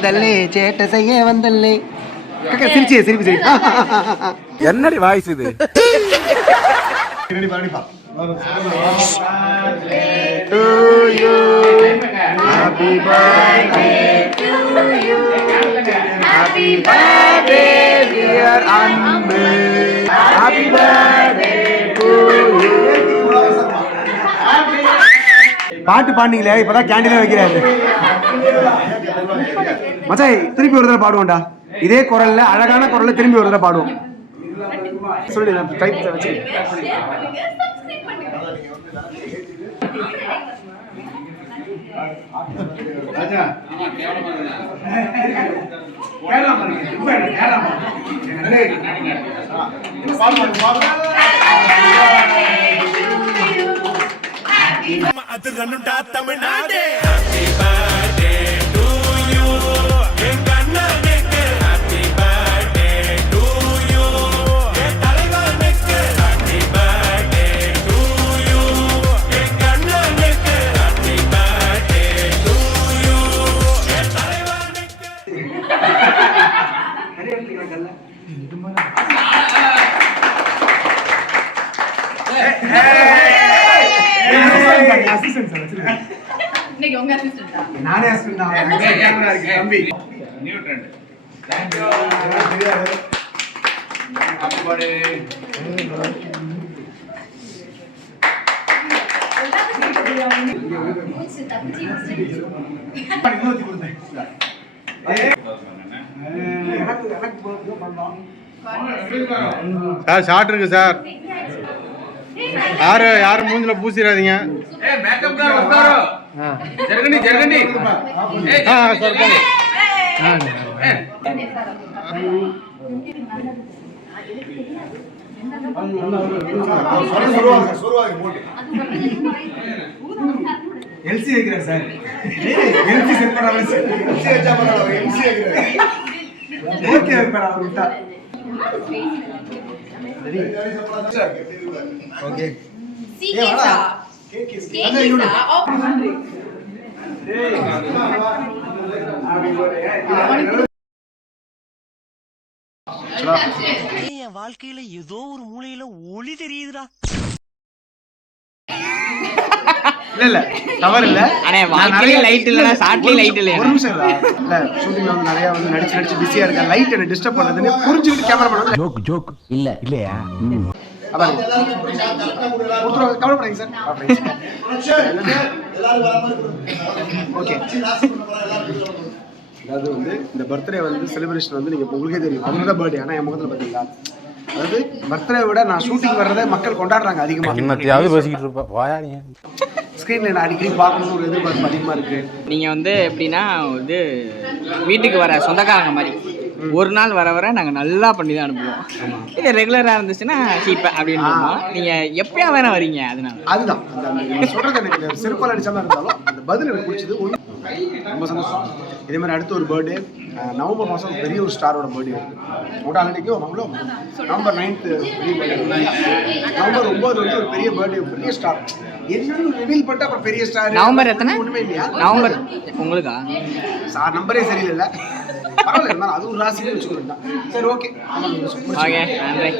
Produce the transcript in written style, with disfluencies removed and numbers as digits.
வந்தல்லே சேட்டை செய்ய வந்தல்லே. சிரிச்சி சிரிப்பு என்னடி வாய்ஸ் இது? to you, happy birthday to you, happy birthday dear Anbu, happy birthday to you. பாட்டு பாடுனீங்களே, இப்பதான் கேண்டீன்ல வைக்கிறாரு மச்சாய். திருப்பி ஒரு தடவை பாடுவோம்டா, இதே குரல்ல, அழகான குரல்ல திரும்பி ஒரு தடவை பாடுவோம். சொல்லி டைப் வச்சு அது ரன்னுடா Tamil Nadu. Happy birthday to you எங்க அண்ணனுக்கு. ஹேப்பி பர்த்டே டு யூ என் தலைவனுக்கு. ஹேப்பி பர்த்டே டு யூ எங்க அண்ணனுக்கு. ஹேப்பி பர்த்டே டு யூ என் தலைவனுக்கு. இன்னைக்கு உங்க அசிஸ்டன்ட்டா? நானே அசிஸ்டன்ட் தான். கேமரா இருக்கு தம்பி. New trend. Thank you. Happy birthday. Sir short இருக்கு சார். யாரும் மூஞ்சில பூசிடாதீங்க. ஏய் மேக்கப் தான் வந்தாரோ. ஜரகண்டி ஜரகண்டி. ஏய் சார் போங்க. எல்சி வைக்கிறார் சார். எல்சி செட் பண்ணாம எல்சி வச்சா பரவாயில்லை. எல்சி வைக்கிறார். ஓகே வைப்பார் அவர் விட்டா. ஓகே சீக்கிரமா கேக்கா என் வாழ்க்கையில ஏதோ ஒரு மூலையில ஒளி தெரியுதுடா. இல்ல இல்ல தவறு இல்ல. அண்ணே வாழ்க்கையில லைட் இல்லனா ஷார்ட்லி லைட் இல்ல. ஒரு நிமிஷம் இல்ல ஷூட்டிங்ல வந்து நிறைய வந்து நடிச்சு பிஸியா இருக்க. லைட் என்ன டிஸ்டர்ப் பண்ணதுன்னு புரிஞ்சுக்கிட்டு கேமராமேன் ஜோக் ஜோக் இல்லையா? அதான் கவலைப்படாதீங்க சார். ஓகே. அதாவது வந்து இந்த பர்த்டே வந்து செலிப்ரேஷன் வந்து நீங்கள் உங்களுக்கே தெரியும். அவங்க தான் பர்த்டே. ஆனால் என் முகத்தில் பார்த்தீங்களா, அதாவது பர்த்டே விட நான் ஷூட்டிங் வர்றதை மக்கள் கொண்டாடுறாங்க அதிகமாக. என்னத்தையாவது பேசிக்கிட்டு இருப்பா வாயா நீ. ஸ்க்ரீனில் நான் அடிக்கடி பார்க்கணும்னு ஒரு எதிர்பார்ப்பு அதிகமாக இருக்குது. நீங்கள் வந்து எப்படின்னா வந்து வீட்டுக்கு வர சொந்தக்காரங்க மாதிரி ஒரு நாள் வர வர நாங்கள் நல்லா பண்ணி தான் அனுப்புவோம். இது ரெகுலராக இருந்துச்சுன்னா சீப்பை அப்படின்னு சொல்லுவோம். நீங்கள் எப்பயா வேணா வரீங்க. அதுதான் அந்த சொல்கிறது எனக்கு செருப்பால் அடித்தாமல் இருந்தாலும் அந்த பதில் எனக்கு பிடிச்சது. ரொம்ப சந்தோஷம். இதே மாதிரி அடுத்த ஒரு பர்த்டே நவம்பர் மாதம் பெரிய ஒரு ஸ்டாரோட பர்த்டே இருக்குது. உங்கள்கிட்ட ஆல்ரெடிக்கும் அவ்வளோ நவம்பர் 9th பெரிய பர்த்டே. நவம்பர் 9 வந்து ஒரு பெரிய பர்த்டே, பெரிய ஸ்டார். என்னன்னு ரிவீல் பண்ணிட்டு அப்புறம் பெரிய ஸ்டார். நவம்பர் எத்தனை? ஒன்றுமே இல்லையா? நவம்பர் உங்களுக்கா? சார் நம்பரே சரியில்லை. பரவாயில்ல, இருந்தாலும் அது ஒரு ராசின்னு வச்சுக்கிட்டேன். சரி ஓகே. ஓகே நன்றி.